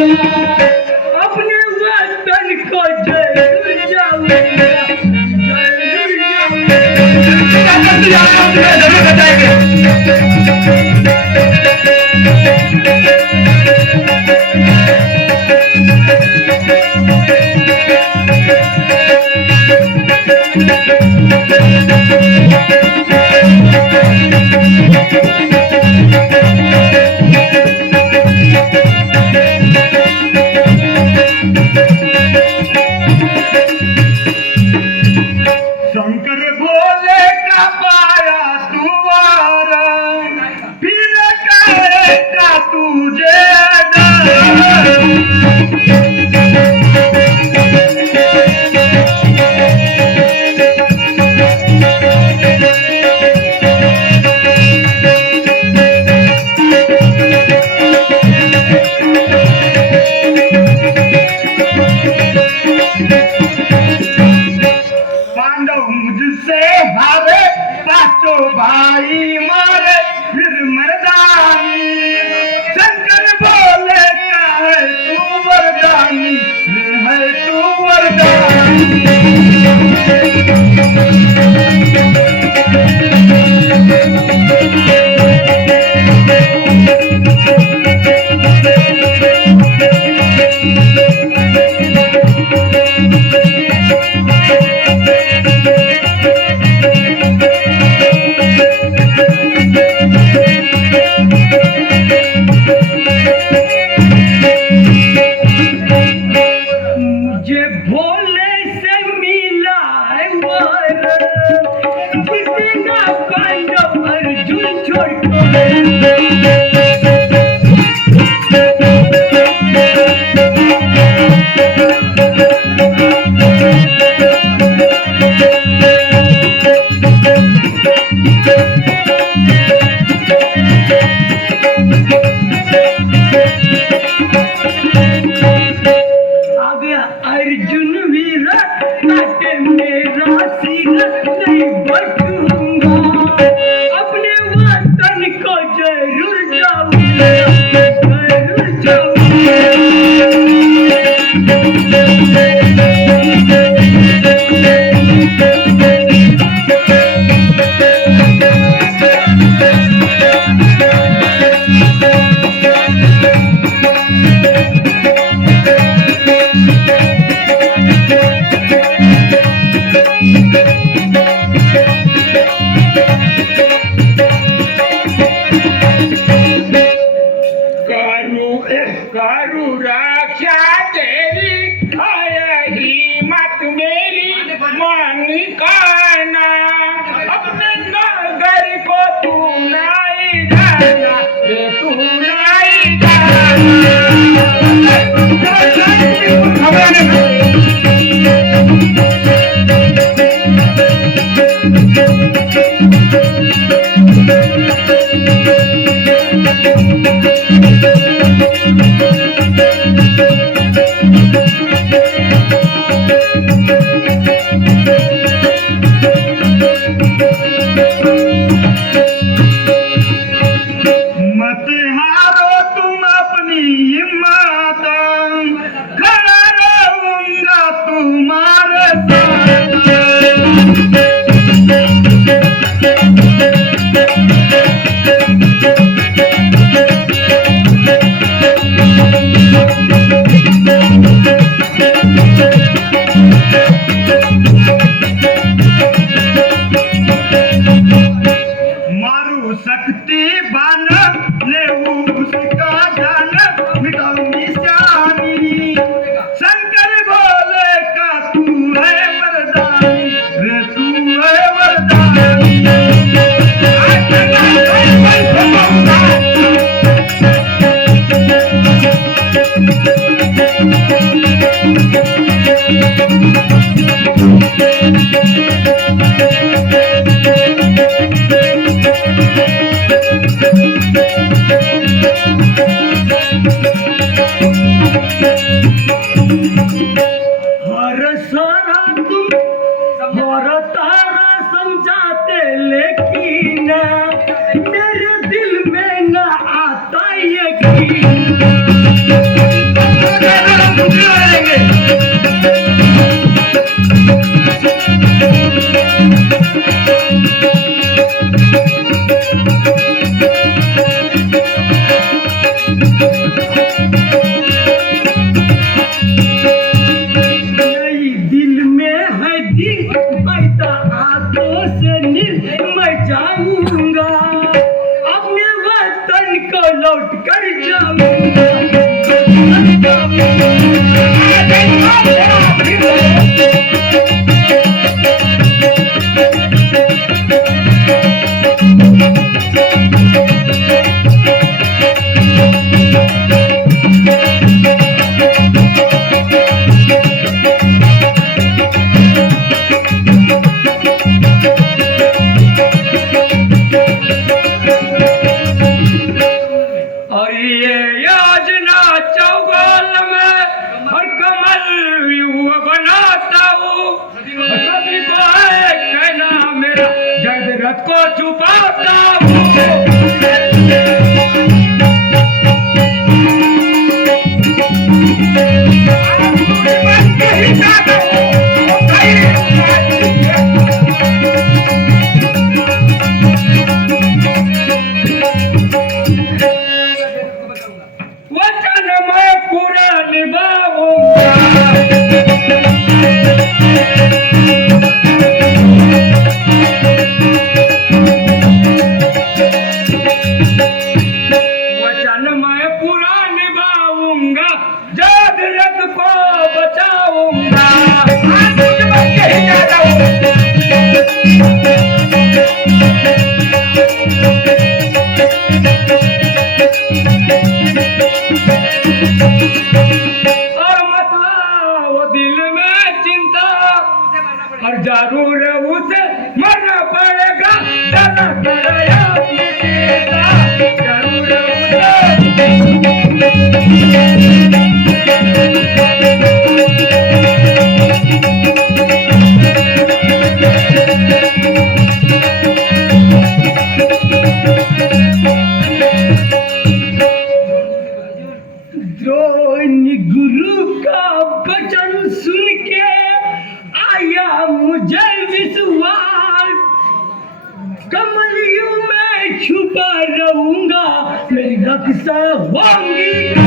अपने वतन को जरूर जाऊंगा, जरूर शंकर भोले का पाया दुआर, फिर करेगा तुझे मुझसे हारे पांचों भाई मारे फिर मर्दानी, शंकर भोले का है तू वरदानी, है तू वरदानी। मुझे भोले से मिला है वर, जितना पांडव अर्जुन छोड़ अर्जुन वीर काटे मेरा सिर नहीं बचूंगा, अपने वतन को जरूर जाऊंगा, जरूर जाऊंगा। करू रक्षा तेरी है हिम्मत मेरी मानिकाना, अपने नगर को तू नहीं जाना, तू नहीं जाना। मत हारो तुम अपनी हिम्मत, खड़ा रहूंगा तुम्हारे साथ। मारू शक्ति बान ले उसका जान, मिटाऊ निशानी, शंकर भोले का तू है वरदानी, रे तू है वरदानी। हर सारा तुम और तारा समझाते, लेकिन मेरे दिल में न आता यकीन। वचन मैं पूरा निभाऊंगा, जागृत को बचाऊंगा। और मतलब वो दिल में चिंता, और जरूर उसे मरना पड़ेगा, जाना पड़ेगा, जरूर गुरु का वचन सुन के आया मुझे विश्वास, कमलियों में छुपा रहूंगा, मेरी रक्षा होंगी।